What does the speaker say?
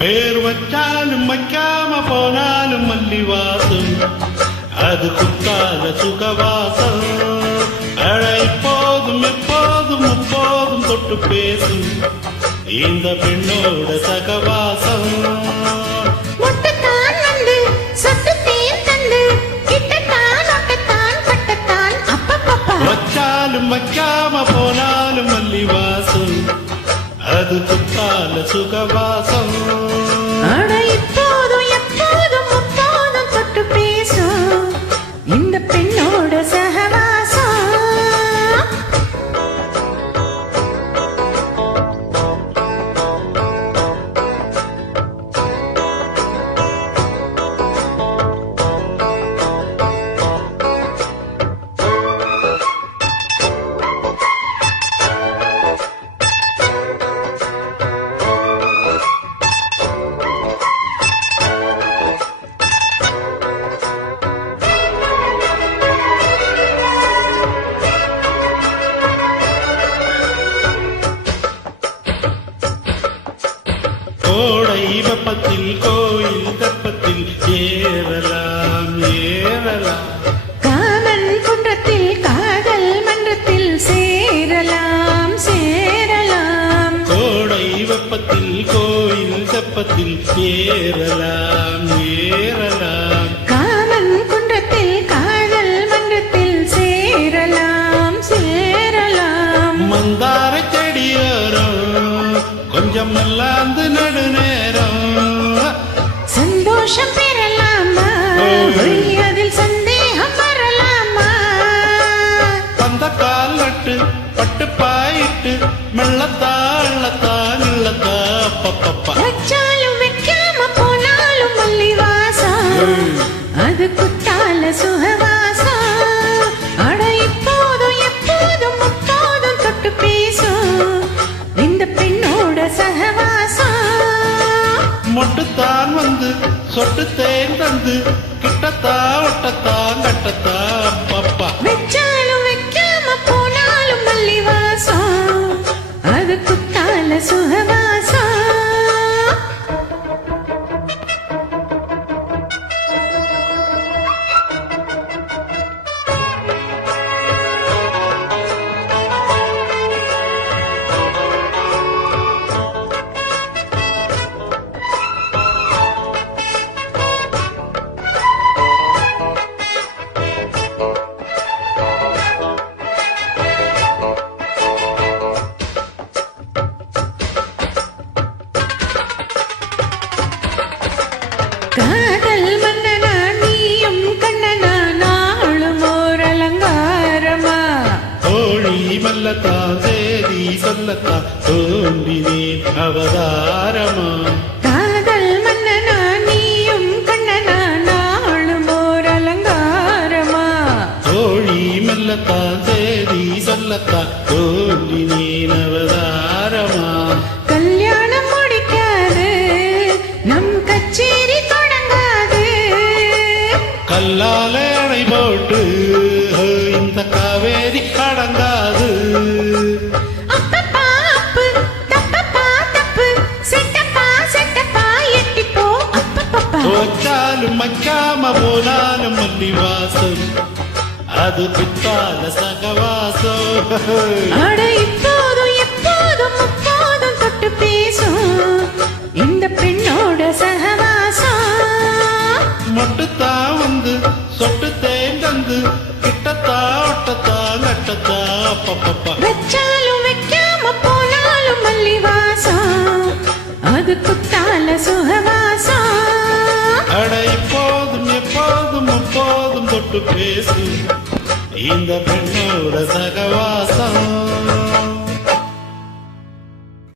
பேர் வச்சாலும் வைக்காம போனாலும் மல்லி வாசம் அது குத்தால சுகவாசம். அழ இப்போதும் எப்போதும் முப்போதும் தொட்டு பேசும் இந்த பெண்ணோட சகவாசம். வச்சாலும் வைக்காம போனாலும் மல்லி வாசம் அது குத்தால சுகவாசம். இப்போதும் எப்போதும் முப்போதும் தொட்டு பேசும் இந்த பெண்ணோட சகவாசம். கோடை வெப்பத்தில் கோயில் தெப்பத்தில் ஏறலாம் ஏறலாம். காமன் குன்றத்தில் காதல் மன்றத்தில் சேரலாம் சேரலாம். கோடை வெப்பத்தில் கோயில் தெப்பத்தில் ஏறலாம் ஏறலாம். காமன் குன்றத்தில் காதல் மன்றத்தில் சேரலாம் சேரலாம். மந்தார செடியோரம் கொஞ்சம் நல்லாந்து நடுநேரம் சந்தோஷம் பெறலாமா அதில் சந்தேகம் வரலாமா. பந்த கால் நட்டு பட்டு பாயிட்டு மெல்லத்தான் இல்லத்தா பப்பப்பா. வச்சாலும் வைக்காம போனாலும் மல்லி வாசம் அது குத்தால சுகவாசம். அட இப்போதும் எப்போதும் முப்போதும் தொட்டு பேசும் இந்த பெண்ணோட சகவாசம். மொட்டுத்தான் வந்து சொட்டு தேன் தந்து கிட்டத்தா ஒட்டத்தான் கட்டத்தா பப்பா. வச்சாலும் வைக்காம போனாலும் மல்லி வாசம் அது குத்தால சுகவாசம். காதல் மன்னனா நீயும் கண்ணனா நாளும் ஓர் அலங்காரமா. தோழி மல்லத்தா சேதி சொல்லத்தா தோன்றினேன் அவதாரமா. காதல் மன்னனா நீயும் கண்ணனா நாளும் ஓர் அலங்காரமா. தோழி மல்லத்தா சேதி சொல்லத்தா தோன்றினேன் அவதாரமா. கல்யாணம் முடிக்காது நம் கச்சேரி தொடங்காது. கல்லால அணை போட்டு இந்த காவேரி கடங்காது. அப்பப்பா அப்பு தப்பப்பா தப்பு செட்டப்பா செட்டப்பா எட்டிப்போ அப்பப்பா. வச்சாலும் மக்காம போனாலும் மல்லி வாசம் அது பித்தால சகவாசம். அட இப்போதும் எப்போதும் முப்போதும் தொட்டு பேசும் இந்த பெண்ணோட சகவாசம். மொட்டுத்தான் வந்து சொட்டு தேன் தந்து கிட்டத்தா ஒட்டத்தா நட்டத்தா பப்பப்பா. வச்சாலும் வைக்காம போனாலும் மல்லி வாசம் அது குத்தால சுகவாசம். அட இப்போதும் எப்போதும் முப்போதும் தொட்டு பேசு இந்த பெண்ணோட சகவாசம்.